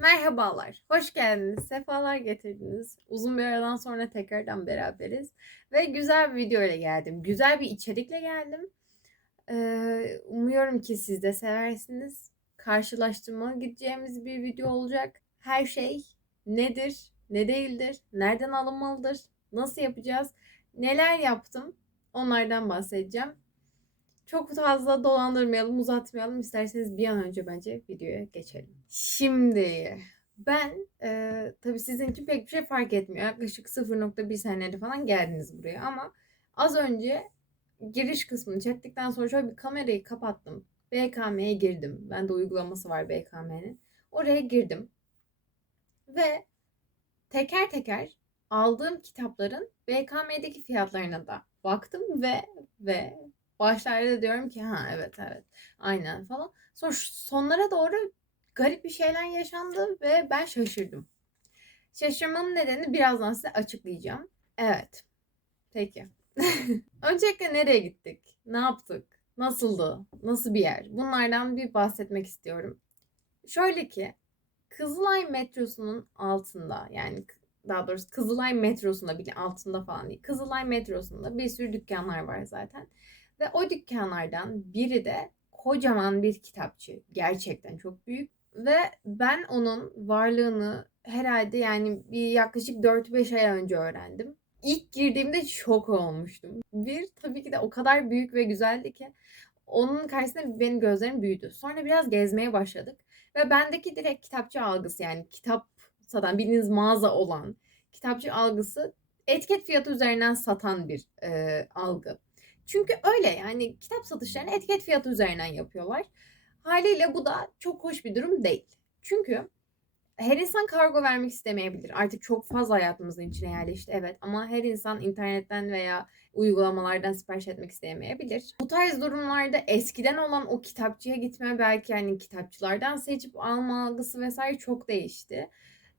Merhabalar, hoş geldiniz, sefalar getirdiniz. Uzun bir aradan sonra tekrardan beraberiz. Ve güzel bir video ile geldim. Güzel bir içerikle geldim. Ee, umuyorum ki siz de seversiniz. Karşılaştırma gideceğimiz bir video olacak. Her şey nedir, ne değildir, nereden alınmalıdır, nasıl yapacağız, neler yaptım onlardan bahsedeceğim. Çok fazla dolandırmayalım, uzatmayalım. İsterseniz bir an önce bence videoya geçelim. Şimdi ben e, tabii sizin için pek bir şey fark etmiyor. Yaklaşık 0.1 saniyede falan geldiniz buraya ama az önce giriş kısmını çektikten sonra şöyle bir kamerayı kapattım. BKM'ye girdim. Bende uygulaması var BKM'nin. Oraya girdim. Ve teker teker aldığım kitapların BKM'deki fiyatlarına da baktım ve ve başlarda da diyorum ki ha evet evet aynen falan. Sonra sonlara doğru garip bir şeyler yaşandı ve ben şaşırdım. Şaşırmanın nedeni birazdan size açıklayacağım. Evet. Peki. Öncelikle nereye gittik? Ne yaptık? Nasıldı? Nasıl bir yer? Bunlardan bir bahsetmek istiyorum. Şöyle ki Kızılay metrosunun altında yani daha doğrusu Kızılay metrosunda bile altında falan değil. Kızılay metrosunda bir sürü dükkanlar var zaten. Ve o dükkanlardan biri de kocaman bir kitapçı. Gerçekten çok büyük. Ve ben onun varlığını herhalde yani bir yaklaşık 4-5 ay önce öğrendim. İlk girdiğimde şok olmuştum. Bir tabii ki de o kadar büyük ve güzeldi ki onun karşısında benim gözlerim büyüdü. Sonra biraz gezmeye başladık. Ve bendeki direkt kitapçı algısı yani kitap satan bildiğiniz mağaza olan kitapçı algısı etiket fiyatı üzerinden satan bir e, algı. Çünkü öyle yani kitap satışlarını etiket fiyatı üzerinden yapıyorlar. Haliyle bu da çok hoş bir durum değil. Çünkü her insan kargo vermek istemeyebilir. Artık çok fazla hayatımızın içine yerleşti evet ama her insan internetten veya uygulamalardan sipariş etmek istemeyebilir. Bu tarz durumlarda eskiden olan o kitapçıya gitme belki yani kitapçılardan seçip alma algısı vesaire çok değişti.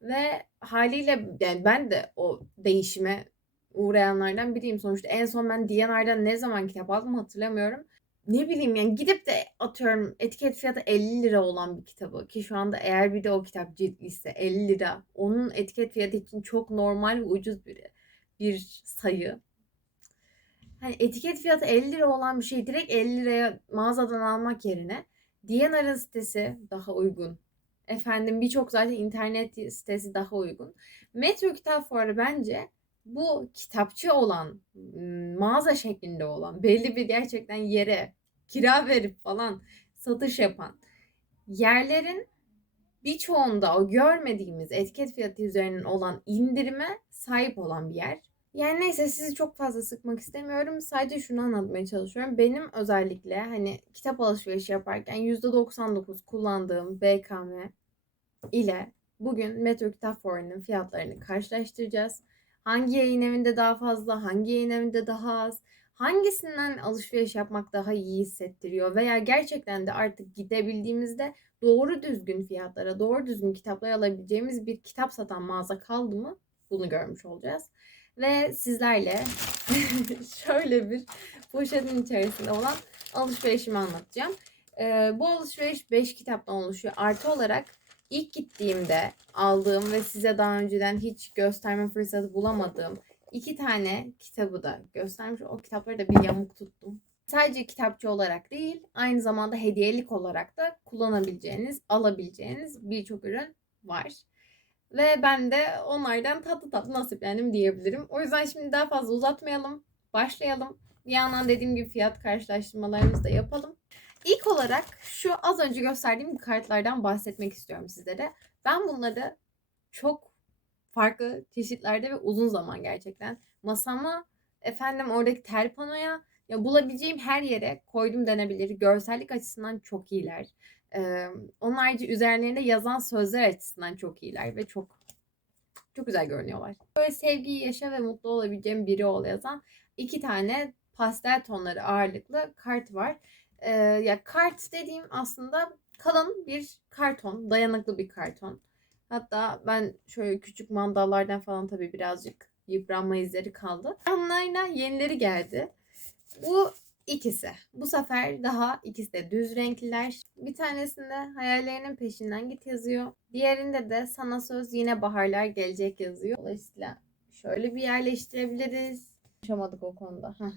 Ve haliyle yani ben de o değişime uğrayanlardan biriyim. Sonuçta en son ben DNR'dan ne zaman kitap aldım hatırlamıyorum. Ne bileyim yani gidip de atıyorum etiket fiyatı 50 lira olan bir kitabı ki şu anda eğer bir de o kitap ciltliyse 50 lira onun etiket fiyatı için çok normal ve ucuz bir bir sayı. Hani etiket fiyatı 50 lira olan bir şeyi direkt 50 liraya mağazadan almak yerine DNR'ın sitesi daha uygun. Efendim birçok zaten internet sitesi daha uygun. Metro Kitap Fuarı bence bu kitapçı olan mağaza şeklinde olan belli bir gerçekten yere kira verip falan satış yapan yerlerin birçoğunda o görmediğimiz etiket fiyatı üzerinden olan indirime sahip olan bir yer. Yani neyse sizi çok fazla sıkmak istemiyorum. Sadece şunu anlatmaya çalışıyorum. Benim özellikle hani kitap alışverişi yaparken %99 kullandığım BKM ile bugün Metro Kitap Fuarı'nın fiyatlarını karşılaştıracağız. Hangi yayın evinde daha fazla, hangi yayın evinde daha az, hangisinden alışveriş yapmak daha iyi hissettiriyor veya gerçekten de artık gidebildiğimizde doğru düzgün fiyatlara, doğru düzgün kitaplar alabileceğimiz bir kitap satan mağaza kaldı mı? Bunu görmüş olacağız. Ve sizlerle şöyle bir poşetin içerisinde olan alışverişimi anlatacağım. Ee, bu alışveriş 5 kitaptan oluşuyor. Artı olarak ilk gittiğimde aldığım ve size daha önceden hiç gösterme fırsatı bulamadığım iki tane kitabı da göstermiş. O kitapları da bir yamuk tuttum. Sadece kitapçı olarak değil, aynı zamanda hediyelik olarak da kullanabileceğiniz, alabileceğiniz birçok ürün var. Ve ben de onlardan tatlı tatlı nasiplendim diyebilirim. O yüzden şimdi daha fazla uzatmayalım. Başlayalım. Bir yandan dediğim gibi fiyat karşılaştırmalarımızı da yapalım. İlk olarak şu az önce gösterdiğim kartlardan bahsetmek istiyorum sizlere. Ben bunları çok farklı çeşitlerde ve uzun zaman gerçekten masama efendim oradaki tel panoya ya bulabileceğim her yere koydum denebilir. Görsellik açısından çok iyiler. Ee, onun üzerlerinde yazan sözler açısından çok iyiler ve çok çok güzel görünüyorlar. Böyle sevgiyi yaşa ve mutlu olabileceğim biri ol yazan iki tane pastel tonları ağırlıklı kart var. Ee, ya kart dediğim aslında kalın bir karton, dayanıklı bir karton. Hatta ben şöyle küçük mandallardan falan tabii birazcık yıpranma izleri kaldı. Onlarla yenileri geldi. Bu İkisi. Bu sefer daha ikisi de düz renkliler. Bir tanesinde hayallerinin peşinden git yazıyor. Diğerinde de sana söz yine baharlar gelecek yazıyor. Dolayısıyla şöyle bir yerleştirebiliriz. Konuşamadık o konuda. Heh,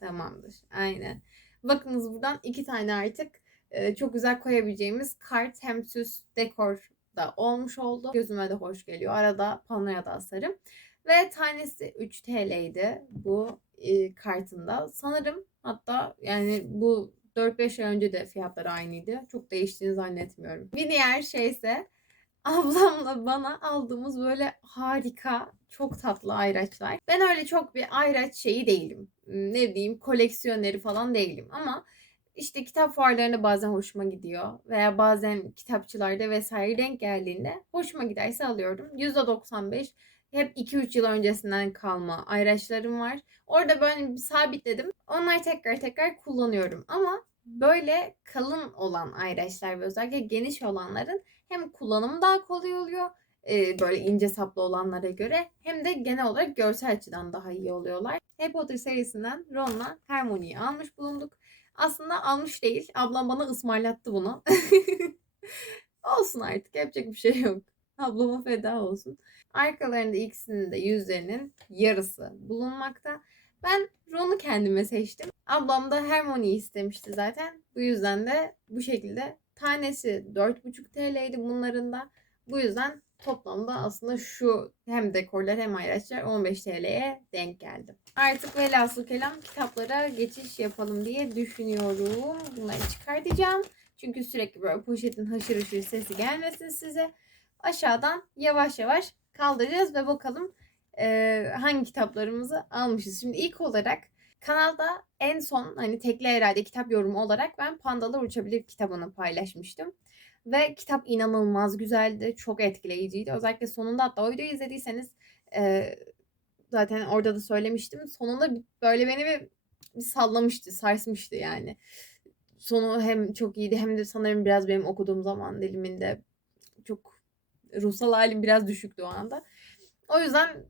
tamamdır. Aynen. Bakınız buradan iki tane artık e, çok güzel koyabileceğimiz kart hem süs dekor da olmuş oldu. Gözüme de hoş geliyor. Arada panoya da asarım. Ve tanesi 3 TL'ydi bu e, kartında. Sanırım hatta yani bu 4-5 ay önce de fiyatları aynıydı. Çok değiştiğini zannetmiyorum. Bir diğer şey ise ablamla bana aldığımız böyle harika, çok tatlı ayraçlar. Ben öyle çok bir ayraç şeyi değilim. Ne diyeyim, koleksiyoneri falan değilim ama işte kitap fuarlarında bazen hoşuma gidiyor veya bazen kitapçılarda vesaire denk geldiğinde hoşuma giderse alıyorum. %95 hep 2-3 yıl öncesinden kalma ayraçlarım var. Orada böyle sabitledim. Onları tekrar tekrar kullanıyorum. Ama böyle kalın olan ayraçlar ve özellikle geniş olanların hem kullanımı daha kolay oluyor e, böyle ince saplı olanlara göre hem de genel olarak görsel açıdan daha iyi oluyorlar. Harry Potter serisinden Ron'la Hermione'yi almış bulunduk. Aslında almış değil. Ablam bana ısmarlattı bunu. olsun artık. Yapacak bir şey yok. Ablama feda olsun. Arkalarında ikisinin de yüzlerinin yarısı bulunmakta. Ben Ron'u kendime seçtim. Ablam da Hermione'yi istemişti zaten. Bu yüzden de bu şekilde tanesi 4,5 TL'ydi bunların da. Bu yüzden toplamda aslında şu hem dekorlar hem ayraçlar 15 TL'ye denk geldi. Artık velhasıl kelam kitaplara geçiş yapalım diye düşünüyorum. Bunları çıkartacağım. Çünkü sürekli böyle poşetin haşır haşır sesi gelmesin size. Aşağıdan yavaş yavaş kaldıracağız ve bakalım e, hangi kitaplarımızı almışız. Şimdi ilk olarak kanalda en son hani tekli herhalde kitap yorumu olarak ben Pandalar Uçabilir kitabını paylaşmıştım. Ve kitap inanılmaz güzeldi. Çok etkileyiciydi. Özellikle sonunda hatta o videoyu izlediyseniz e, zaten orada da söylemiştim. Sonunda böyle beni bir, bir sallamıştı, sarsmıştı yani. Sonu hem çok iyiydi hem de sanırım biraz benim okuduğum zaman diliminde çok ruhsal halim biraz düşüktü o anda. O yüzden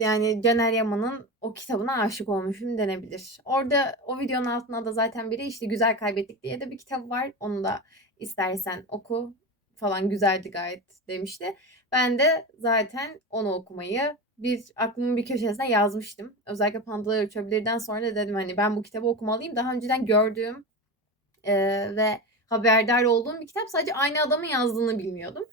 yani Caner Yaman'ın o kitabına aşık olmuşum denebilir. Orada o videonun altında da zaten biri işte Güzel Kaybettik diye de bir kitap var. Onu da istersen oku falan güzeldi gayet demişti. Ben de zaten onu okumayı bir aklımın bir köşesine yazmıştım. Özellikle Pandalar Uçabilir'den sonra da dedim hani ben bu kitabı okumalıyım. Daha önceden gördüğüm e, ve haberdar olduğum bir kitap. Sadece aynı adamın yazdığını bilmiyordum.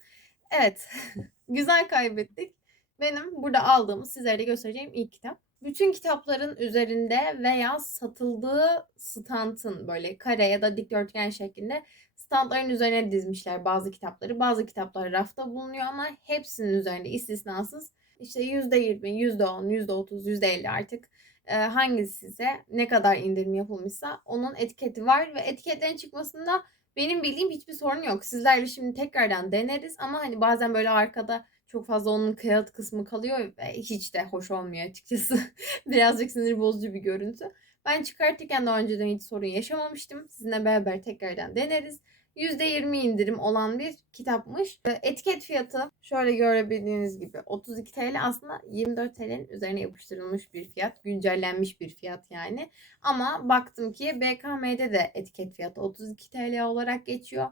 Evet. Güzel kaybettik. Benim burada aldığım sizlere göstereceğim ilk kitap. Bütün kitapların üzerinde veya satıldığı standın böyle kare ya da dikdörtgen şeklinde standların üzerine dizmişler bazı kitapları. Bazı kitaplar rafta bulunuyor ama hepsinin üzerinde istisnasız işte %20, %10, %30, %50 artık e, hangisi size ne kadar indirim yapılmışsa onun etiketi var ve etiketlerin çıkmasında benim bildiğim hiçbir sorun yok. Sizlerle şimdi tekrardan deneriz ama hani bazen böyle arkada çok fazla onun kağıt kısmı kalıyor ve hiç de hoş olmuyor açıkçası. Birazcık sinir bozucu bir görüntü. Ben çıkartırken daha önceden hiç sorun yaşamamıştım. Sizinle beraber tekrardan deneriz. %20 indirim olan bir kitapmış. Etiket fiyatı şöyle görebildiğiniz gibi 32 TL aslında 24 TL'nin üzerine yapıştırılmış bir fiyat. Güncellenmiş bir fiyat yani. Ama baktım ki BKM'de de etiket fiyatı 32 TL olarak geçiyor.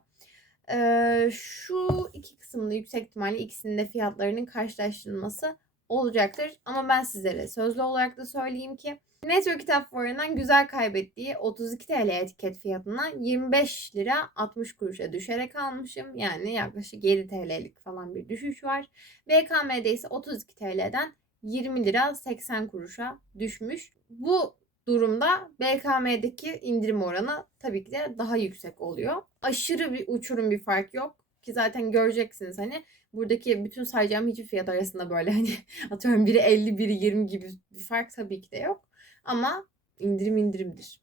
Ee, şu iki kısımda yüksek ihtimalle ikisinin de fiyatlarının karşılaştırılması olacaktır. Ama ben sizlere sözlü olarak da söyleyeyim ki Metro Kitap Fuarı'ndan güzel kaybettiği 32 TL etiket fiyatına 25 lira 60 kuruşa düşerek almışım. Yani yaklaşık 7 TL'lik falan bir düşüş var. BKM'de ise 32 TL'den 20 lira 80 kuruşa düşmüş. Bu durumda BKM'deki indirim oranı tabii ki de daha yüksek oluyor. Aşırı bir uçurum bir fark yok ki zaten göreceksiniz hani buradaki bütün sayacağım hiçbir fiyat arasında böyle hani atıyorum biri 50 biri 20 gibi bir fark tabii ki de yok. Ama indirim indirimdir.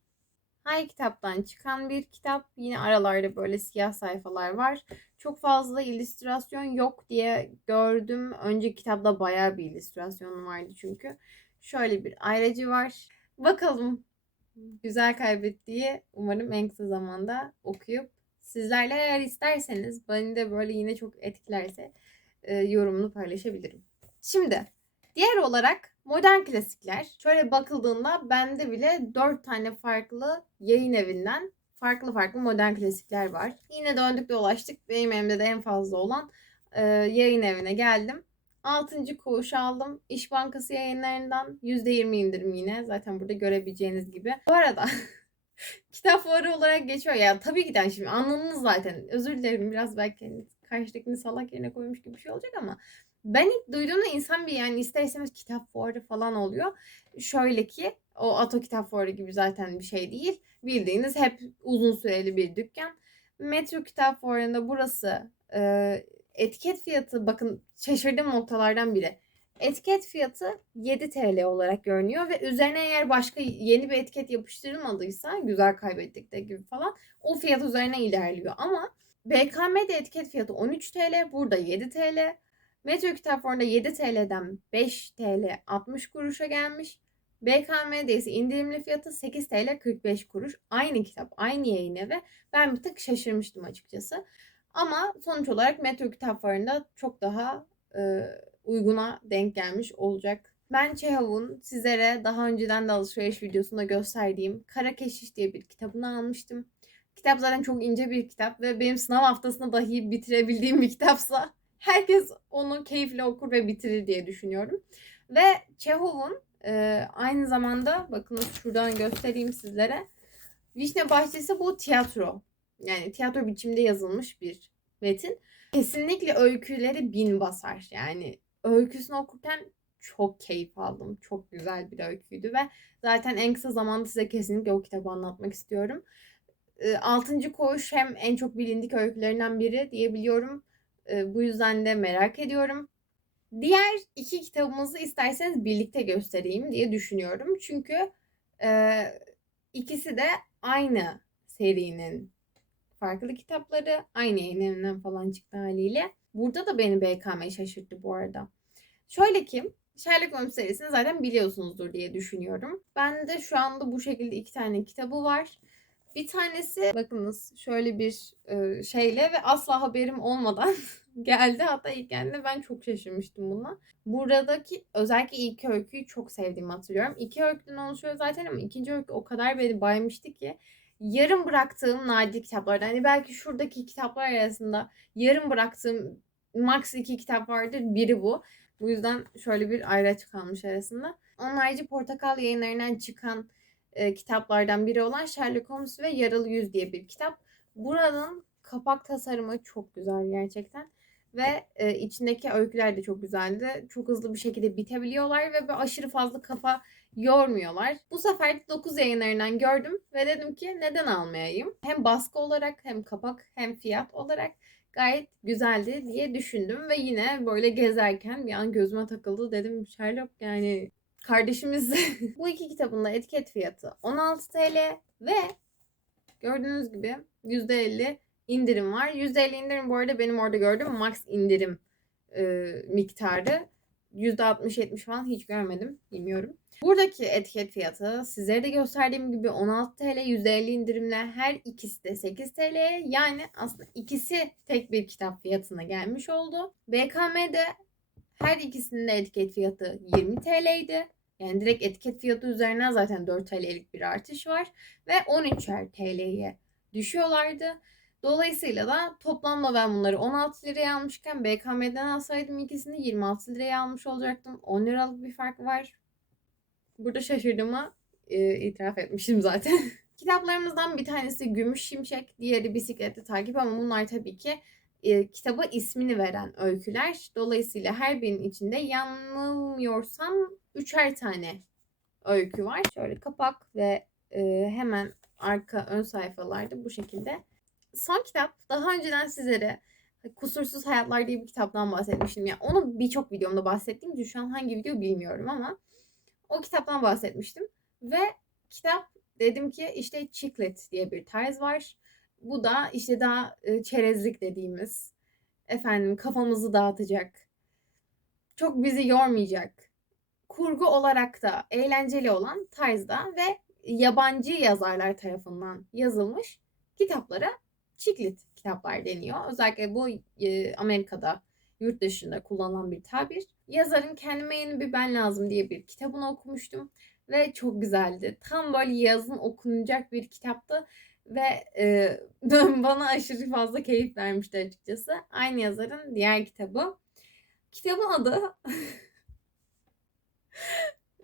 Hay kitaptan çıkan bir kitap. Yine aralarda böyle siyah sayfalar var. Çok fazla illüstrasyon yok diye gördüm. Önceki kitapta bayağı bir illüstrasyon vardı çünkü. Şöyle bir ayracı var. Bakalım güzel kaybettiği umarım en kısa zamanda okuyup sizlerle eğer isterseniz beni de böyle yine çok etkilerse e, yorumunu paylaşabilirim. Şimdi Diğer olarak modern klasikler. Şöyle bakıldığında bende bile 4 tane farklı yayın evinden farklı farklı modern klasikler var. Yine döndük dolaştık. Benim elimde de en fazla olan e, yayın evine geldim. 6. koğuş aldım. İş Bankası yayınlarından %20 indirim yine. Zaten burada görebileceğiniz gibi. Bu arada kitap fuarı olarak geçiyor. Ya tabii ki de şimdi anladınız zaten. Özür dilerim biraz belki karşıdakini salak yerine koymuş gibi bir şey olacak ama ben ilk duyduğumda insan bir yani ister istemez kitap fuarı falan oluyor. Şöyle ki o Ato kitap fuarı gibi zaten bir şey değil. Bildiğiniz hep uzun süreli bir dükkan. Metro kitap fuarında burası e, etiket fiyatı bakın şaşırdığım noktalardan biri. Etiket fiyatı 7 TL olarak görünüyor ve üzerine eğer başka yeni bir etiket yapıştırılmadıysa güzel kaybettik de gibi falan o fiyat üzerine ilerliyor. Ama BKM'de etiket fiyatı 13 TL, burada 7 TL. Metro Kitap Fuarı'nda 7 TL'den 5 TL 60 kuruşa gelmiş. BKM'de ise indirimli fiyatı 8 TL 45 kuruş. Aynı kitap, aynı yayın evi. Ben bir tık şaşırmıştım açıkçası. Ama sonuç olarak Metro Kitap Fuarı'nda çok daha e, uyguna denk gelmiş olacak. Ben Çehov'un sizlere daha önceden de alışveriş videosunda gösterdiğim Kara Keşiş diye bir kitabını almıştım. Kitap zaten çok ince bir kitap ve benim sınav haftasında dahi bitirebildiğim bir kitapsa herkes onu keyifle okur ve bitirir diye düşünüyorum. Ve Çehov'un e, aynı zamanda bakın şuradan göstereyim sizlere. Vişne Bahçesi bu tiyatro. Yani tiyatro biçimde yazılmış bir metin. Kesinlikle öyküleri bin basar. Yani öyküsünü okurken çok keyif aldım. Çok güzel bir öyküydü ve zaten en kısa zamanda size kesinlikle o kitabı anlatmak istiyorum. Altıncı Koğuş hem en çok bilindik öykülerinden biri diyebiliyorum. Bu yüzden de merak ediyorum. Diğer iki kitabımızı isterseniz birlikte göstereyim diye düşünüyorum. Çünkü e, ikisi de aynı serinin farklı kitapları. Aynı yayın falan çıktı haliyle. Burada da beni BKM şaşırttı bu arada. Şöyle ki Sherlock Holmes serisini zaten biliyorsunuzdur diye düşünüyorum. Ben de şu anda bu şekilde iki tane kitabı var. Bir tanesi bakınız şöyle bir e, şeyle ve asla haberim olmadan geldi. Hatta ilk geldiğinde ben çok şaşırmıştım buna. Buradaki özellikle ilk öyküyü çok sevdiğimi hatırlıyorum. İki öyküden oluşuyor zaten ama ikinci öykü o kadar beni baymıştı ki yarım bıraktığım nadir kitaplardan. Hani belki şuradaki kitaplar arasında yarım bıraktığım max iki kitap vardır. Biri bu. Bu yüzden şöyle bir ayraç kalmış arasında. Onun Portakal yayınlarından çıkan e, kitaplardan biri olan Sherlock Holmes ve Yaralı Yüz diye bir kitap. Buranın kapak tasarımı çok güzel gerçekten. Ve e, içindeki öyküler de çok güzeldi. Çok hızlı bir şekilde bitebiliyorlar ve aşırı fazla kafa yormuyorlar. Bu sefer 9 yayınlarından gördüm ve dedim ki neden almayayım? Hem baskı olarak hem kapak hem fiyat olarak gayet güzeldi diye düşündüm ve yine böyle gezerken bir an gözüme takıldı dedim Sherlock yani kardeşimiz bu iki kitabın da etiket fiyatı 16 TL ve gördüğünüz gibi %50 indirim var. %50 indirim bu arada benim orada gördüğüm max indirim e, miktarı. %60-70 falan hiç görmedim. Bilmiyorum. Buradaki etiket fiyatı sizlere de gösterdiğim gibi 16 TL %50 indirimle her ikisi de 8 TL. Yani aslında ikisi tek bir kitap fiyatına gelmiş oldu. BKM'de her ikisinin de etiket fiyatı 20 TL'ydi. Yani direkt etiket fiyatı üzerinden zaten 4 TL'lik bir artış var. Ve 13'er TL'ye düşüyorlardı. Dolayısıyla da toplamda ben bunları 16 liraya almışken BKM'den alsaydım ikisini 26 liraya almış olacaktım. 10 liralık bir fark var. Burada şaşırdığımı e, itiraf etmişim zaten. Kitaplarımızdan bir tanesi Gümüş Şimşek, diğeri Bisikletli Takip ama bunlar tabii ki e, kitaba ismini veren öyküler. Dolayısıyla her birinin içinde yanılmıyorsam üçer tane öykü var. Şöyle kapak ve e, hemen arka ön sayfalarda bu şekilde. Son kitap daha önceden sizlere Kusursuz Hayatlar diye bir kitaptan bahsetmiştim. Yani onu birçok videomda bahsettiğim için şu an hangi video bilmiyorum ama o kitaptan bahsetmiştim. Ve kitap dedim ki işte chiclet diye bir tarz var. Bu da işte daha e, çerezlik dediğimiz efendim kafamızı dağıtacak. Çok bizi yormayacak. Kurgu olarak da eğlenceli olan tarzda ve yabancı yazarlar tarafından yazılmış kitaplara çiklit kitaplar deniyor. Özellikle bu e, Amerika'da yurt dışında kullanılan bir tabir. Yazarın Kendime Yeni Bir Ben Lazım diye bir kitabını okumuştum ve çok güzeldi. Tam böyle yazın okunacak bir kitaptı ve e, bana aşırı fazla keyif vermişti açıkçası. Aynı yazarın diğer kitabı. Kitabın adı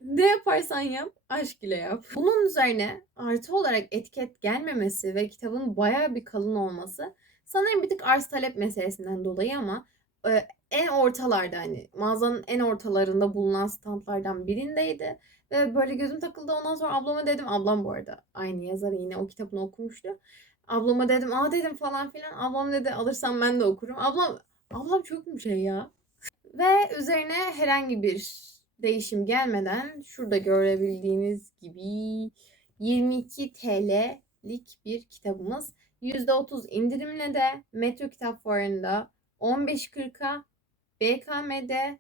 Ne yaparsan yap, aşk ile yap. Bunun üzerine artı olarak etiket gelmemesi ve kitabın bayağı bir kalın olması sanırım bir tık arz talep meselesinden dolayı ama e, en ortalarda hani mağazanın en ortalarında bulunan standlardan birindeydi. Ve böyle gözüm takıldı. Ondan sonra ablama dedim. Ablam bu arada aynı yazarı yine o kitabını okumuştu. Ablama dedim. Aa dedim falan filan. Ablam dedi alırsam ben de okurum. Ablam ablam çok mu şey ya. Ve üzerine herhangi bir değişim gelmeden şurada görebildiğiniz gibi 22 TL'lik bir kitabımız. %30 indirimle de Metro Kitap Fuarı'nda 15.40'a BKM'de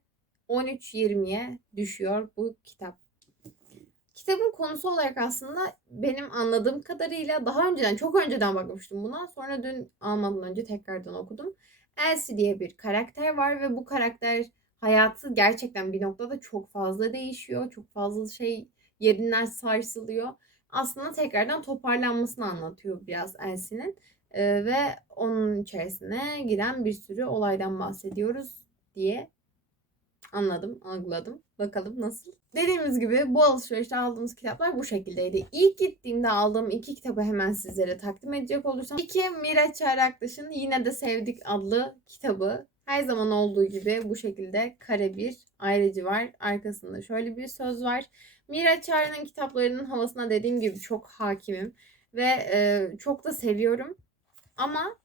13.20'ye düşüyor bu kitap. Kitabın konusu olarak aslında benim anladığım kadarıyla daha önceden, çok önceden bakmıştım buna. Sonra dün almadan önce tekrardan okudum. Elsie diye bir karakter var ve bu karakter hayatı gerçekten bir noktada çok fazla değişiyor. Çok fazla şey yerinden sarsılıyor. Aslında tekrardan toparlanmasını anlatıyor biraz Elsie'nin. Ee, ve onun içerisine giren bir sürü olaydan bahsediyoruz diye anladım, algıladım. Bakalım nasıl? Dediğimiz gibi bu alışverişte aldığımız kitaplar bu şekildeydi. İlk gittiğimde aldığım iki kitabı hemen sizlere takdim edecek olursam. İki Miraç Çaylaktaş'ın Yine de Sevdik adlı kitabı. Her zaman olduğu gibi bu şekilde kare bir ayrıcı var. Arkasında şöyle bir söz var. Miraç Çağrı'nın kitaplarının havasına dediğim gibi çok hakimim. Ve e, çok da seviyorum. Ama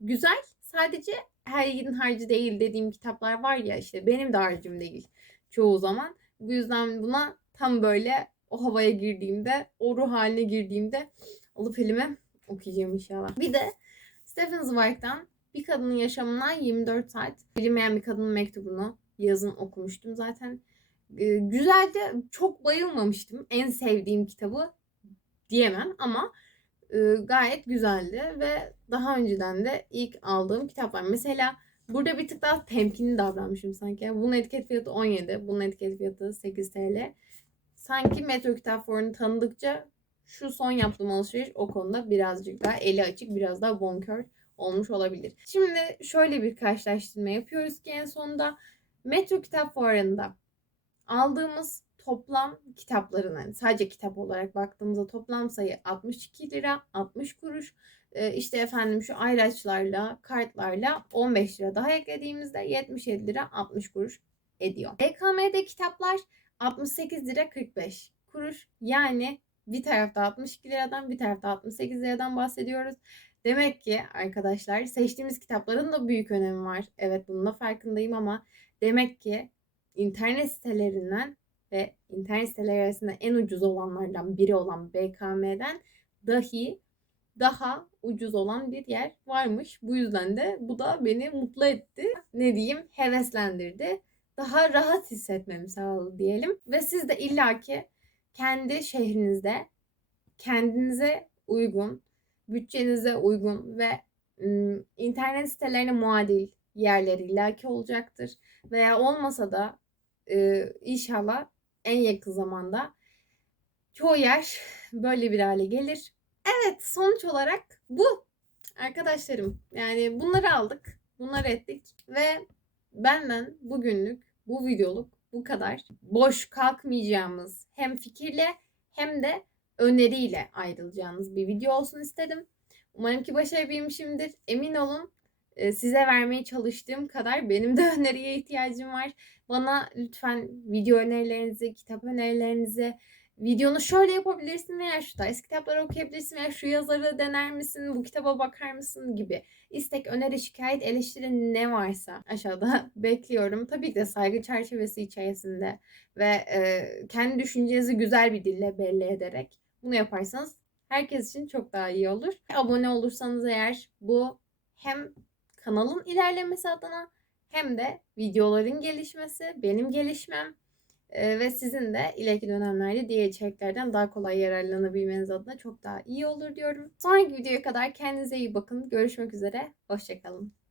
güzel. Sadece her yiğidin harcı değil dediğim kitaplar var ya işte benim de harcım değil çoğu zaman. Bu yüzden buna tam böyle o havaya girdiğimde, o ruh haline girdiğimde alıp elime okuyacağım inşallah. Bir de Stephen Zweig'dan Bir Kadının Yaşamına 24 Saat Bilinmeyen Bir Kadının Mektubunu yazın okumuştum zaten. Ee, güzeldi. Çok bayılmamıştım. En sevdiğim kitabı diyemem ama e, gayet güzeldi ve daha önceden de ilk aldığım kitaplar. Mesela burada bir tık daha temkinli davranmışım sanki. Bunun etiket fiyatı 17, bunun etiket fiyatı 8 TL. Sanki Metro Kitap Fuarı'nı tanıdıkça şu son yaptığım alışveriş o konuda birazcık daha eli açık, biraz daha bonkör olmuş olabilir. Şimdi şöyle bir karşılaştırma yapıyoruz ki en sonunda Metro Kitap Fuarı'nda aldığımız toplam kitapların hani sadece kitap olarak baktığımızda toplam sayı 62 lira 60 kuruş. Ee, işte efendim şu ayraçlarla kartlarla 15 lira daha eklediğimizde 77 lira 60 kuruş ediyor. BKM'de kitaplar 68 lira 45 kuruş. Yani bir tarafta 62 liradan bir tarafta 68 liradan bahsediyoruz. Demek ki arkadaşlar seçtiğimiz kitapların da büyük önemi var. Evet bunun da farkındayım ama demek ki internet sitelerinden ve internet siteleri arasında en ucuz olanlardan biri olan BKM'den dahi daha ucuz olan bir yer varmış. Bu yüzden de bu da beni mutlu etti. Ne diyeyim? Heveslendirdi. Daha rahat hissetmemi sağladı diyelim. Ve siz de illaki kendi şehrinizde kendinize uygun, bütçenize uygun ve internet sitelerine muadil yerleri illaki olacaktır. Veya olmasa da inşallah en yakın zamanda çoğu yer böyle bir hale gelir. Evet sonuç olarak bu arkadaşlarım. Yani bunları aldık. Bunları ettik. Ve benden bugünlük bu videoluk bu kadar. Boş kalkmayacağımız hem fikirle hem de öneriyle ayrılacağınız bir video olsun istedim. Umarım ki başarabilmişimdir. Emin olun size vermeye çalıştığım kadar benim de öneriye ihtiyacım var. Bana lütfen video önerilerinizi, kitap önerilerinizi, videonu şöyle yapabilirsin veya şu tarz kitapları okuyabilirsin veya şu yazarı dener misin, bu kitaba bakar mısın gibi istek, öneri, şikayet, eleştiri ne varsa aşağıda bekliyorum. Tabii ki de saygı çerçevesi içerisinde ve e, kendi düşüncenizi güzel bir dille belli ederek bunu yaparsanız herkes için çok daha iyi olur. Abone olursanız eğer bu hem kanalın ilerlemesi adına hem de videoların gelişmesi, benim gelişmem e, ve sizin de ileriki dönemlerde diğer içeriklerden daha kolay yararlanabilmeniz adına çok daha iyi olur diyorum. Sonraki videoya kadar kendinize iyi bakın. Görüşmek üzere. Hoşçakalın.